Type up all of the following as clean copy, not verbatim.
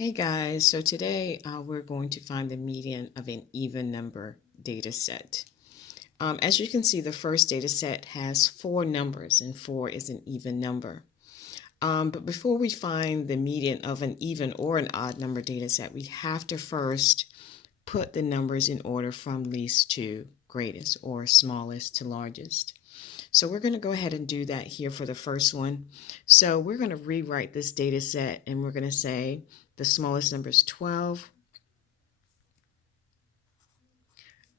Hey guys, so today we're going to find the median of an even number data set. As you can see, the first data set has four numbers and four is an even number. But before we find the median of an even or an odd number data set, we have to first put the numbers in order from least to greatest or smallest to largest. So we're going to go ahead and do that here for the first one. So we're going to rewrite this data set and we're going to say the smallest number is 12,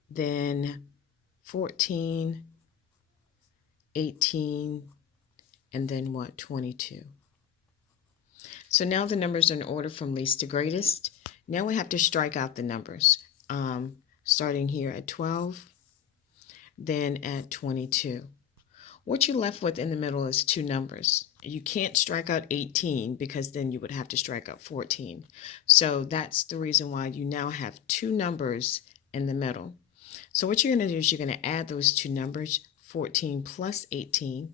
then 14, 18, and then what? 22. So now the numbers are in order from least to greatest. Now we have to strike out the numbers, starting here at 12, then at 22. What you're left with in the middle is two numbers. You can't strike out 18 because then you would have to strike out 14. So that's the reason why you now have two numbers in the middle. So what you're going to do is you're going to add those two numbers, 14 plus 18.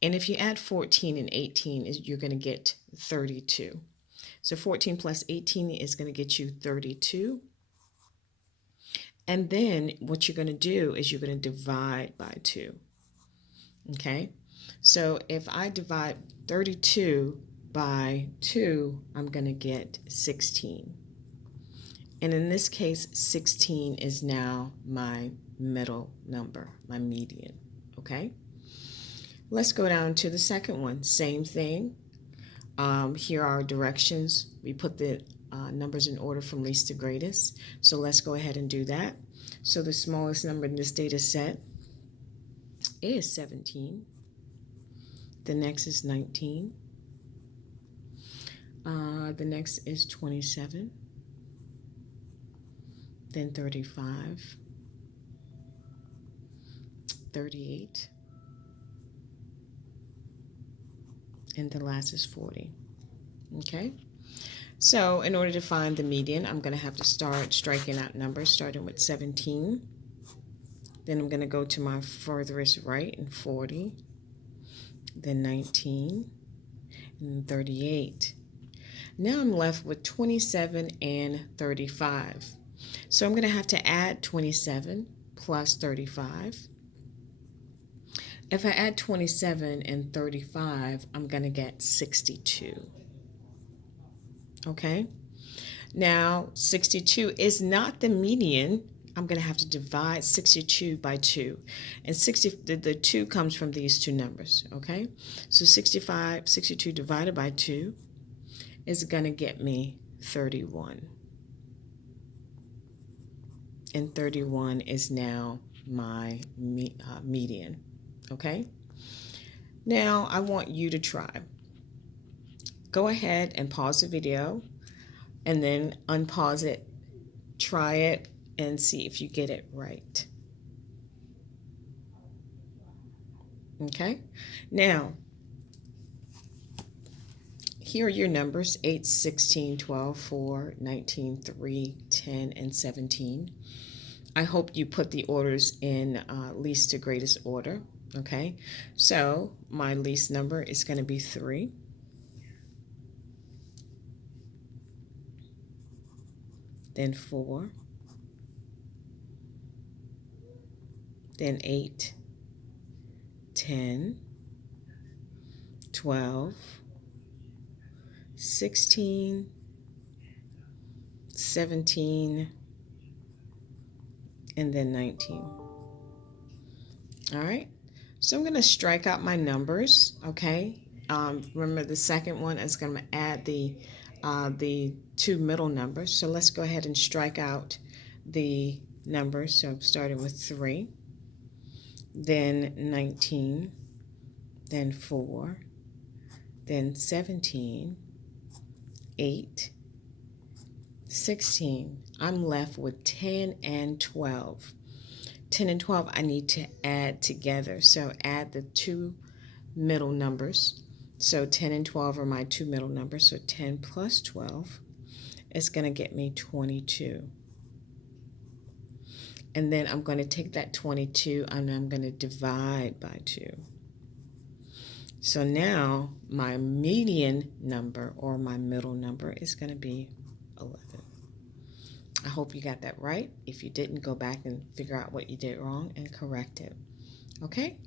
And if you add 14 and 18, you're going to get 32. So 14 plus 18 is going to get you 32. And then what you're going to do is you're going to divide by 2. Okay, so if I divide 32 by 2, I'm going to get 16. And in this case, 16 is now my middle number, my median. Okay, let's go down to the second one. Same thing. Here are our directions. We put the numbers in order from least to greatest. So let's go ahead and do that. So the smallest number in this data set is 17. The next is 19. The next is 27. Then 35. 38. And the last is 40. Okay? So in order to find the median, I'm going to have to start striking out numbers, starting with 17. Then I'm going to go to my furthest right and 40. Then 19. And 38. Now I'm left with 27 and 35. So I'm going to have to add 27 plus 35. If I add 27 and 35, I'm going to get 62. Okay? Now, 62 is not the median. I'm going to have to divide 62 by 2. And the 2 comes from these two numbers. Okay? So 62 divided by 2 is going to get me 31. And 31 is now my median. Okay? Now I want you to try. Go ahead and pause the video and then unpause it, try it, and see if you get it right. Okay? Now, here are your numbers: 8, 16, 12, 4, 19, 3, 10, and 17. I hope you put the orders in least to greatest order. Okay, so my least number is going to be 3. Then 4. Then 8, 10, 12, 16, 17, and then 19. All right, so I'm going to strike out my numbers. Okay, remember the second one is going to add the two middle numbers. So let's go ahead and strike out the numbers. So I'm starting with 3, then 19, then 4, then 17, 8, 16. I'm left with 10 and 12. 10 and 12 I need to add together. So add the two middle numbers. So 10 and 12 are my two middle numbers. So 10 plus 12 is going to get me 22. And then I'm going to take that 22 and I'm going to divide by 2. So now my median number or my middle number is going to be 11. I hope you got that right. If you didn't, go back and figure out what you did wrong and correct it. Okay?